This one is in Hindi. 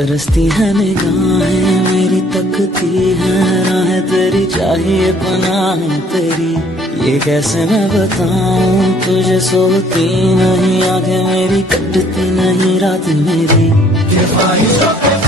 तरसती है निगाहें मेरी, तकती है राहें तेरी, चाहिए पनाह तेरी। ये कैसे मैं बताऊं तुझे, सोती नहीं आंखें मेरी, कटती नहीं रात मेरी।